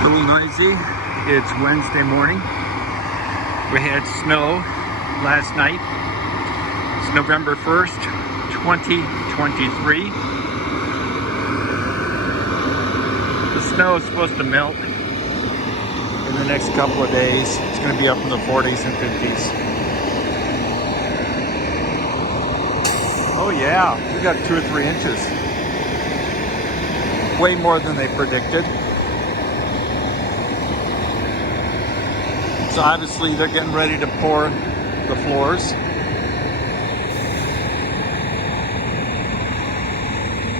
A little noisy. It's Wednesday morning. We had snow last night. It's November 1st, 2023. The snow is supposed to melt in the next couple of days. It's going to be up in the 40s and 50s. Oh yeah, we got 2 or 3 inches. Way more than they predicted. So obviously they're getting ready to pour the floors.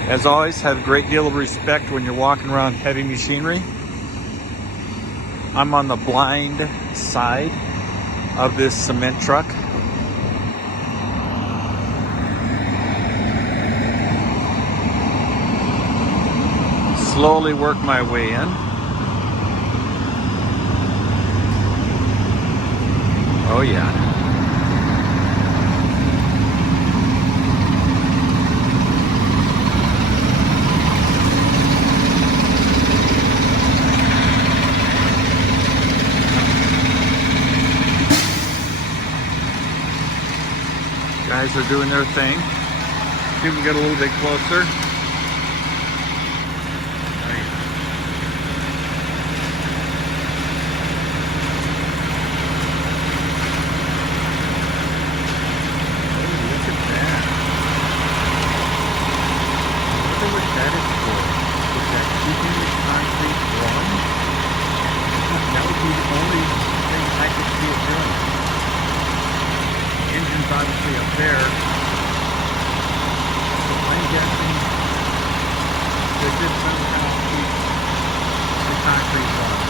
As always, have a great deal of respect when you're walking around heavy machinery. I'm on the blind side of this cement truck. Slowly work my way in. Oh yeah. Guys are doing their thing. See if we can get a little bit closer. Obviously up there, so I'm guessing that this somehow keeps the concrete warm.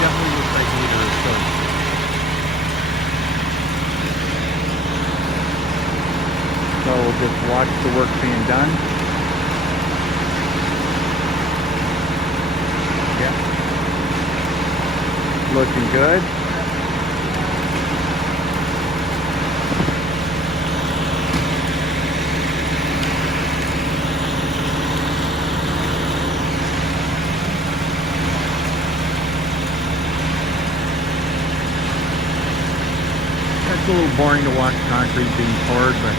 Definitely looks like heater is soaked. So we'll just watch the work being done. Yeah, looking good. It's a little boring to watch concrete being poured, but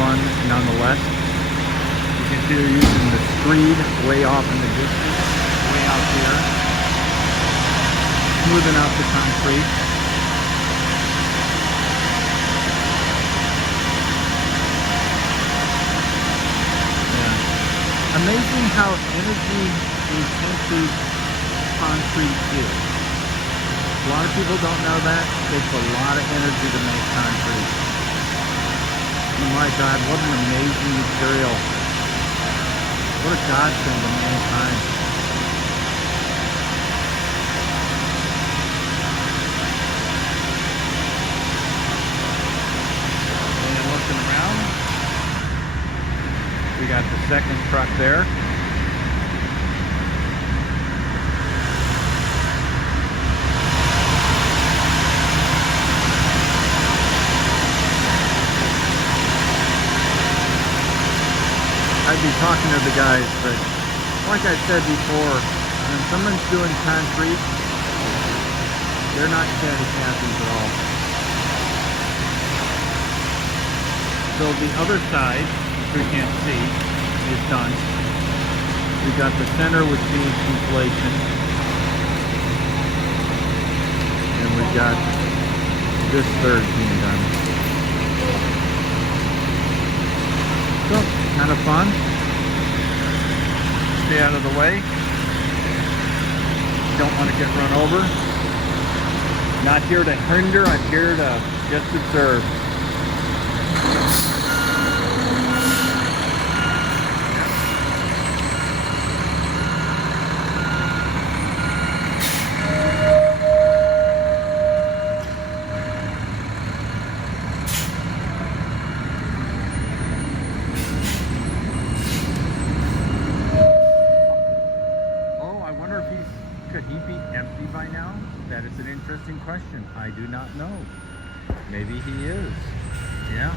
fun nonetheless. You can see they're using the screed way off in the distance, way out here, smoothing out the concrete. Yeah. Amazing how energy intensive concrete is. A lot of people don't know that. It takes a lot of energy to make concrete. Oh my God, what an amazing material. What a godsend to mankind. And looking around, we got the second truck there. I'd be talking to the guys, but like I said before, when someone's doing concrete, they're not chatty Cathy's at all. So the other side, which we can't see, is done. We've got the center, which needs insulation. And we've got this third being done. So, kind of fun. Stay out of the way. Don't want to get run over. Not here to hinder, I'm here to just observe. Could he be empty by now? That is an interesting question. I do not know. Maybe he is. Yeah.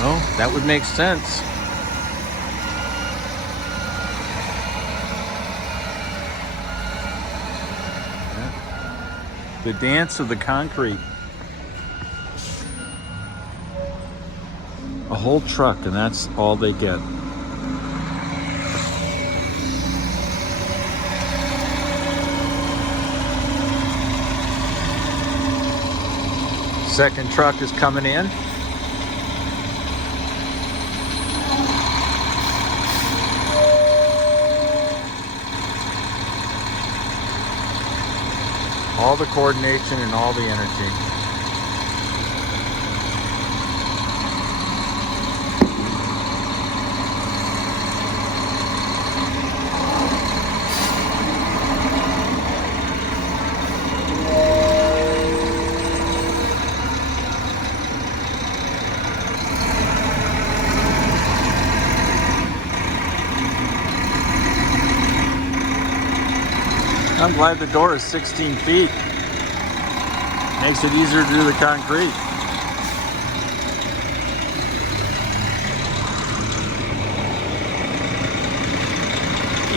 Oh, that would make sense. The dance of the concrete. A whole truck, and that's all they get. Second truck is coming in. All the coordination and all the energy. I'm glad the door is 16 feet. Makes it easier to do the concrete.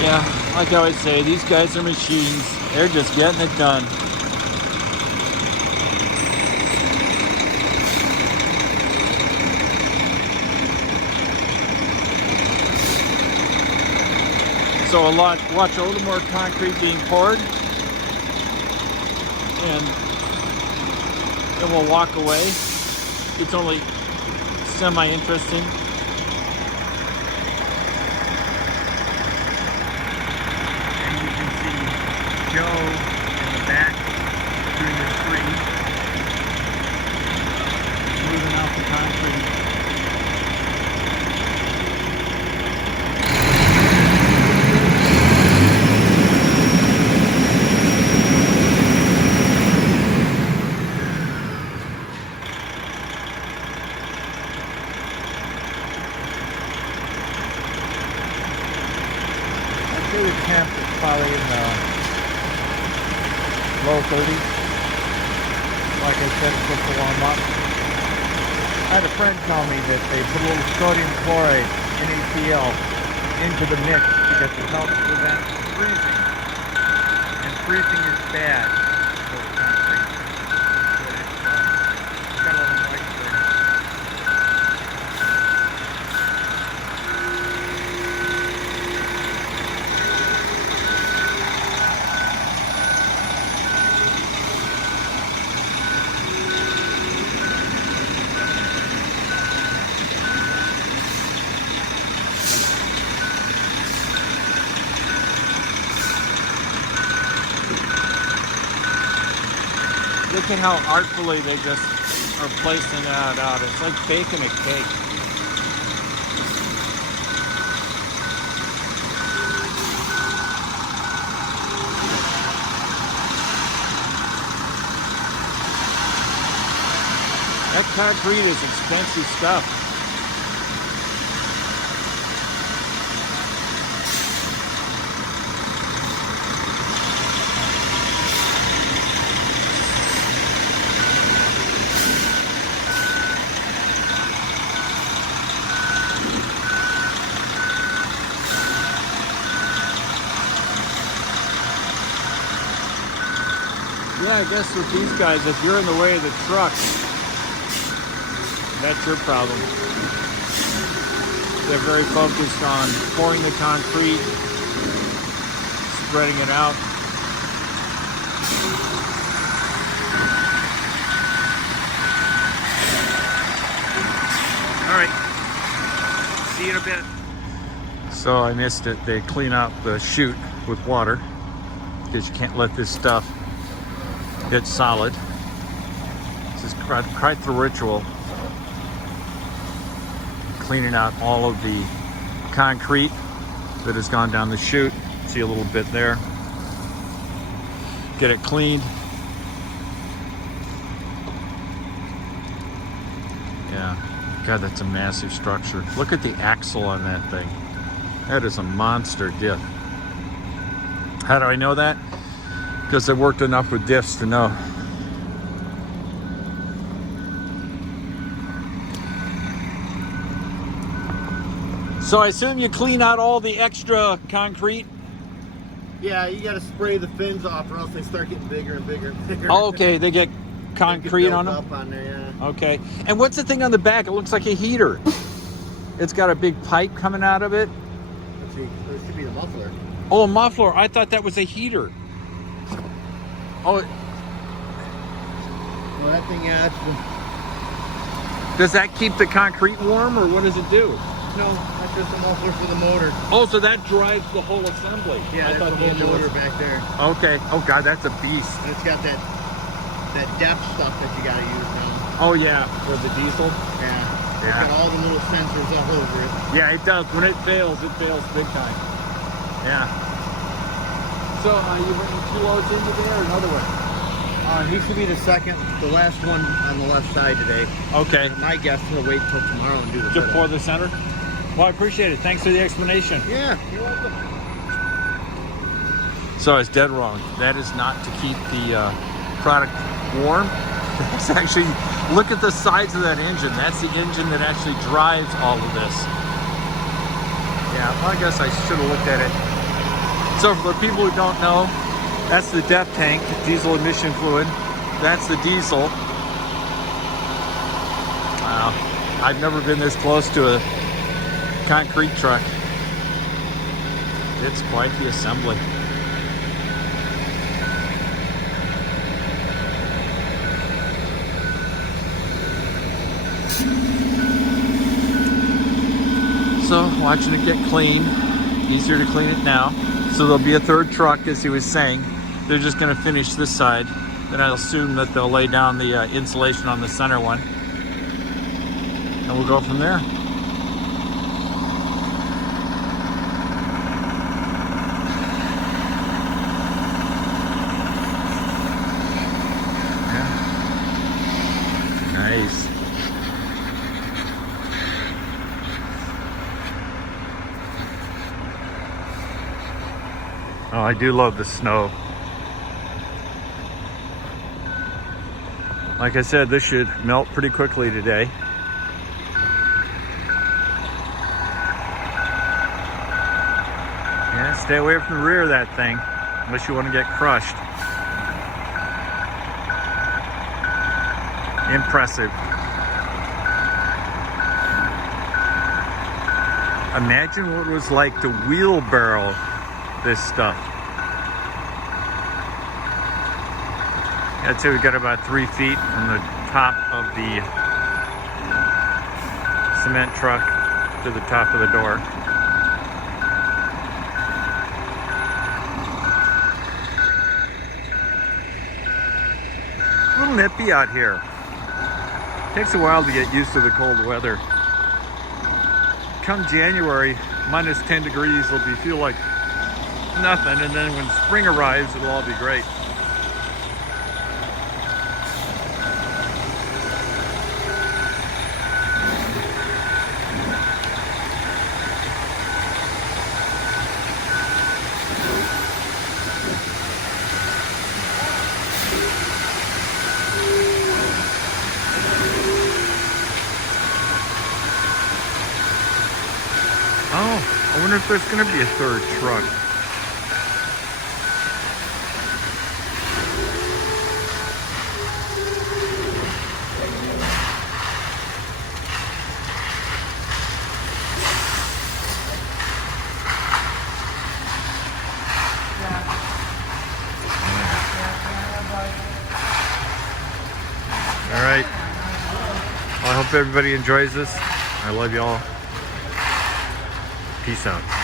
Yeah, like I always say, these guys are machines. They're just getting it done. So watch a little more concrete being poured, and then we'll walk away. It's only semi-interesting. And you can see Joe in the back through the tree, moving out the concrete. The temp is probably in the low 30s. Like I said, it's just to warm up. I had a friend tell me that they put a little sodium chloride, NaCl, into the mix because it helps prevent freezing. And freezing is bad for concrete. So it's got a little moisture in it. Look at how artfully they just are placing that out. It's like baking a cake. That concrete is expensive stuff. Yeah, I guess with these guys, if you're in the way of the truck, that's your problem. They're very focused on pouring the concrete, spreading it out. All right, see you in a bit. So I missed it. They clean out the chute with water because you can't let this stuff get solid. This is quite the ritual. Cleaning out all of the concrete that has gone down the chute. See a little bit there. Get it cleaned. Yeah, God, that's a massive structure. Look at the axle on that thing. That is a monster diff. How do I know that? Because I've worked enough with diffs to know. So I assume you clean out all the extra concrete Yeah, you got to spray the fins off, or else they start getting bigger and bigger and bigger. Oh, okay, they get concrete on them? Up on there, yeah. Okay. And what's the thing on the back? It looks like a heater. It's got a big pipe coming out of it. Let's see. This should be the muffler. Oh, a muffler. I thought that was a heater. Oh. Well, that thing, yeah, Does that keep the concrete warm, or what does it do? no, that's just a muffler for the motor. Oh, so that drives the whole assembly. Yeah, I that's thought the the whole motor back there. Okay. Oh, God, that's a beast. And it's got that depth stuff that you got to use now. Oh, yeah, for the diesel? Yeah. It's Yeah. got all the little sensors all over it. Yeah, it does. When it fails big time. Yeah. So, you bringing 2 loads in today or another one? He should be the last one on the left side today. Okay. My guess he'll wait till tomorrow and do the Just fit for out. the center? Well, I appreciate it. Thanks for the explanation. Yeah, you're welcome. So I was dead wrong. That is not to keep the product warm. That's actually, look at the size of that engine. That's the engine that actually drives all of this. Yeah, well, I guess I should have looked at it. So for the people who don't know, that's the depth tank, diesel emission fluid. That's the diesel. Wow, I've never been this close to a concrete truck. It's quite the assembly. So watching it get clean, easier to clean it now. So there'll be a third truck, as he was saying. They're just going to finish this side. Then I'll assume that they'll lay down the insulation on the center one. And we'll go from there. Yeah. Nice. Oh, I do love the snow. Like I said, this should melt pretty quickly today. Yeah, stay away from the rear of that thing, unless you want to get crushed. Impressive. Imagine what it was like to wheelbarrow this stuff. I'd say we got about 3 feet from the top of the cement truck to the top of the door. A little nippy out here. Takes a while to get used to the cold weather. Come January, minus 10 degrees will feel like nothing, and then when spring arrives, it'll all be great. Oh, I wonder if there's going to be a third truck. All right. Well, I hope everybody enjoys this. I love y'all. Peace out.